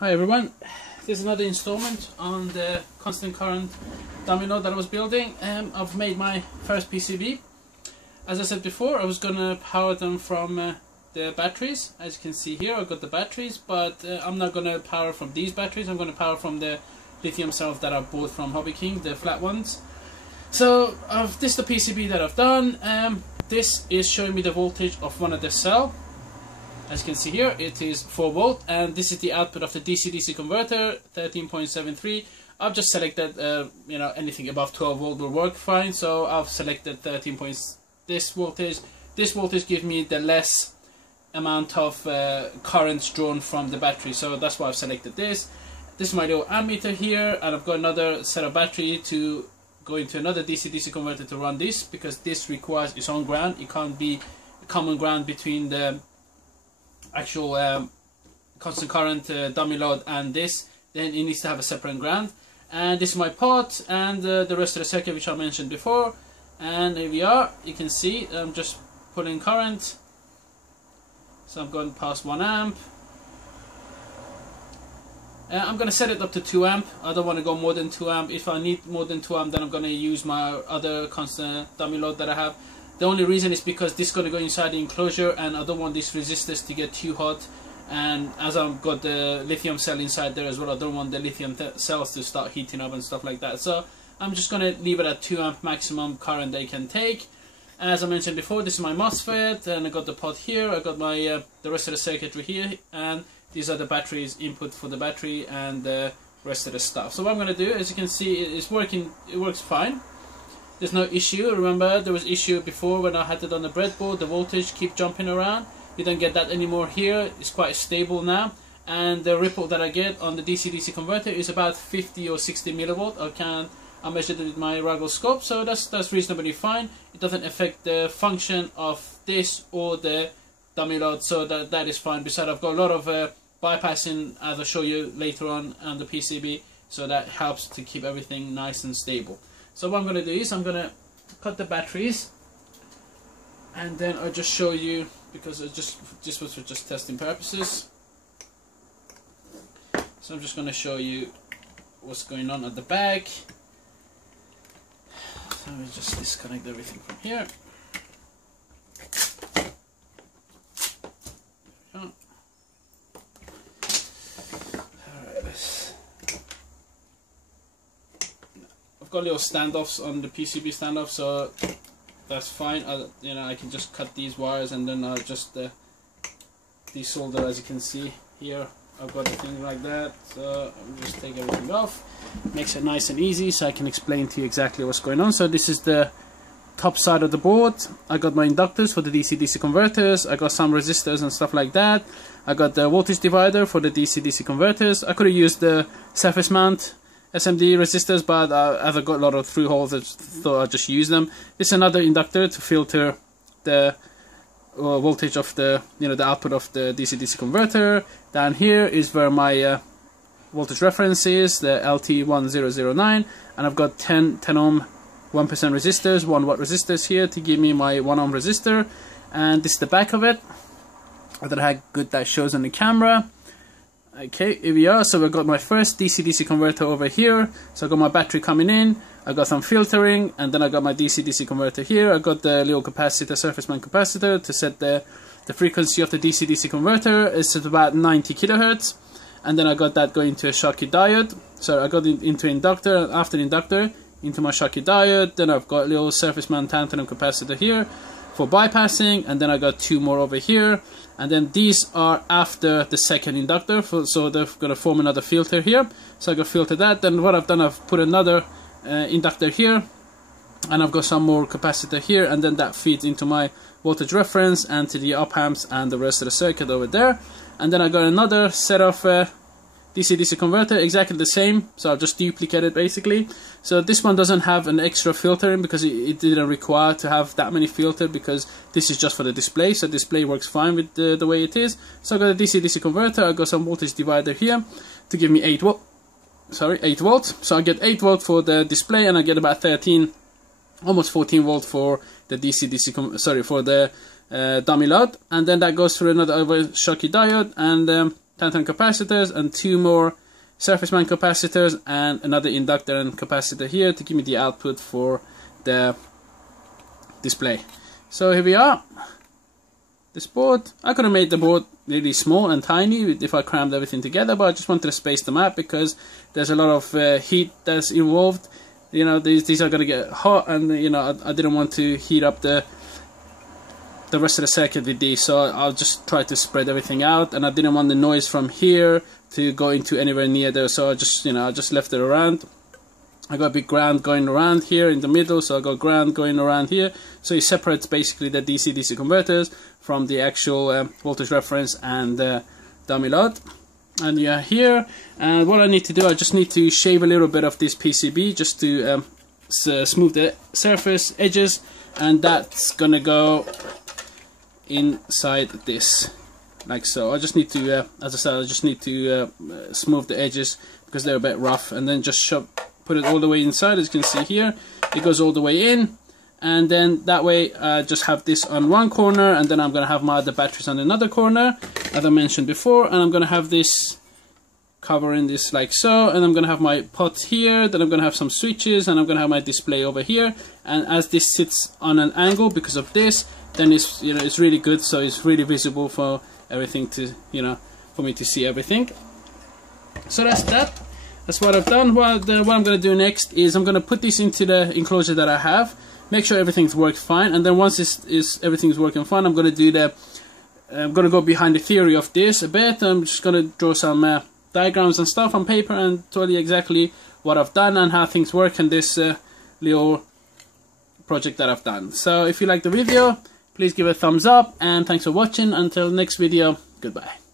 Hi everyone, this is another installment on the constant current dummy load that I was building. I've made my first PCB. As I said before, I was gonna power them from the batteries. As you can see here, I've got the batteries, but I'm not gonna power from these batteries. I'm gonna power from the lithium cells that I bought from Hobby King, the flat ones. So this is the PCB that I've done. This is showing me the voltage of one of the cells. As you can see here, it is 4 volt, and this is the output of the DC-DC converter, 13.73. I've just selected, anything above 12 volt will work fine. So I've selected 13 points. This voltage gives me the less amount of currents drawn from the battery. So that's why I've selected this. This is my little ammeter here, and I've got another set of battery to go into another DC-DC converter to run this, because this requires its own ground. It can't be a common ground between the actual constant current dummy load and this. Then it needs to have a separate ground. And this is my pot and the rest of the circuit, which I mentioned before. And here we are. You can see I'm just pulling current, so I'm going past 1 amp. I'm going to set it up to 2 amp. I don't want to go more than 2 amp. If I need more than 2 amp, then I'm going to use my other constant dummy load that I have. The only reason is because this is going to go inside the enclosure, and I don't want these resistors to get too hot. And as I've got the lithium cell inside there as well, I don't want the lithium cells to start heating up and stuff like that. So I'm just going to leave it at 2 amp maximum current they can take. As I mentioned before, this is my MOSFET, and I got the pot here. I got my the rest of the circuitry here, and these are the batteries, input for the battery, and the rest of the stuff. So what I'm going to do, as you can see, it's working. It works fine. There's no issue. Remember, there was issue before when I had it on the breadboard. The voltage keep jumping around. You don't get that anymore here. It's quite stable now. And the ripple that I get on the DC-DC converter is about 50 or 60 millivolt. I measured it with my Ragoscope, so that's reasonably fine. It doesn't affect the function of this or the dummy load, so that is fine. Besides, I've got a lot of bypassing, as I'll show you later on the PCB, so that helps to keep everything nice and stable. So what I'm going to do is I'm going to cut the batteries, and then I'll just show you, because this was for just testing purposes. So I'm just going to show you what's going on at the back. So let me just disconnect everything from here. I've got little standoffs on the PCB standoff, so that's fine. I can just cut these wires, and then I'll just desolder. As you can see here, I've got a thing like that. So I'll just take everything off. Makes it nice and easy, so I can explain to you exactly what's going on. So this is the top side of the board. I got my inductors for the DC-DC converters. I got some resistors and stuff like that. I got the voltage divider for the DC-DC converters. I could have used the surface mount SMD resistors, but as I got a lot of through holes, I thought I'd just use them. This is another inductor to filter the voltage of the the output of the DC-DC converter. Down here is where my voltage reference is, the LT1009, and I've got 10 ohm 1% resistors, 1 watt resistors here to give me my 1 ohm resistor. And this is the back of it. I don't know how good that shows on the camera. Okay, here we are. So we've got my first DC-DC converter over here. So I got my battery coming in, I got some filtering, and then I got my DC-DC converter here. I got the little capacitor, surface mount capacitor, to set the frequency of the DC-DC converter. It's at about 90 kilohertz. And then I got that going to a Schottky diode. So I got into inductor, and after the inductor, into my Schottky diode. Then I've got a little surface mount tantalum capacitor here for bypassing, and then I got 2 more over here. And then these are after the second inductor, so they're going to form another filter here. So I got filter that. Then what I've done, I've put another inductor here, and I've got some more capacitor here, and then that feeds into my voltage reference and to the op amps and the rest of the circuit over there. And then I got another set of DC-DC converter, exactly the same, so I'll just duplicate it basically. So this one doesn't have an extra filtering because it didn't require to have that many filters, because this is just for the display, so display works fine with the way it is. So I got a DC-DC converter, I got some voltage divider here to give me 8 volts. So I get 8 volts for the display, and I get about 13, almost 14 volts for the for the dummy load, and then that goes through another Schottky diode, and tantalum capacitors and 2 more surface mount capacitors and another inductor and capacitor here to give me the output for the display. So here we are. This board, I could have made the board really small and tiny if I crammed everything together, but I just wanted to space them out because there's a lot of heat that's involved. You know, these are going to get hot, and you know, I didn't want to heat up the rest of the circuit with these, so I'll just try to spread everything out, and I didn't want the noise from here to go into anywhere near there, so I just, you know, I just left it around. I got a big ground going around here in the middle, so I got ground going around here, so it separates basically the DC-DC converters from the actual voltage reference and dummy load. And yeah, here, and what I need to do, I just need to shave a little bit of this PCB just to smooth the surface edges, and that's gonna go inside this, like so. I just need to, as I said, I just need to smooth the edges because they're a bit rough, and then just put it all the way inside. As you can see here, it goes all the way in, and then that way I just have this on one corner, and then I'm gonna have my other batteries on another corner, as I mentioned before, and I'm gonna have this covering this like so, and I'm gonna have my pot here, then I'm gonna have some switches, and I'm gonna have my display over here. And as this sits on an angle because of this, then it's, you know, it's really good, so it's really visible for everything to, you know, for me to see everything. So that's that. That's what I've done. What I'm gonna do next is I'm gonna put this into the enclosure that I have, make sure everything's worked fine, and then once everything's working fine, I'm gonna go behind the theory of this a bit. I'm just gonna draw some diagrams and stuff on paper and tell you exactly what I've done and how things work in this little project that I've done. So if you like the video, please give it a thumbs up, and thanks for watching. Until next video, goodbye.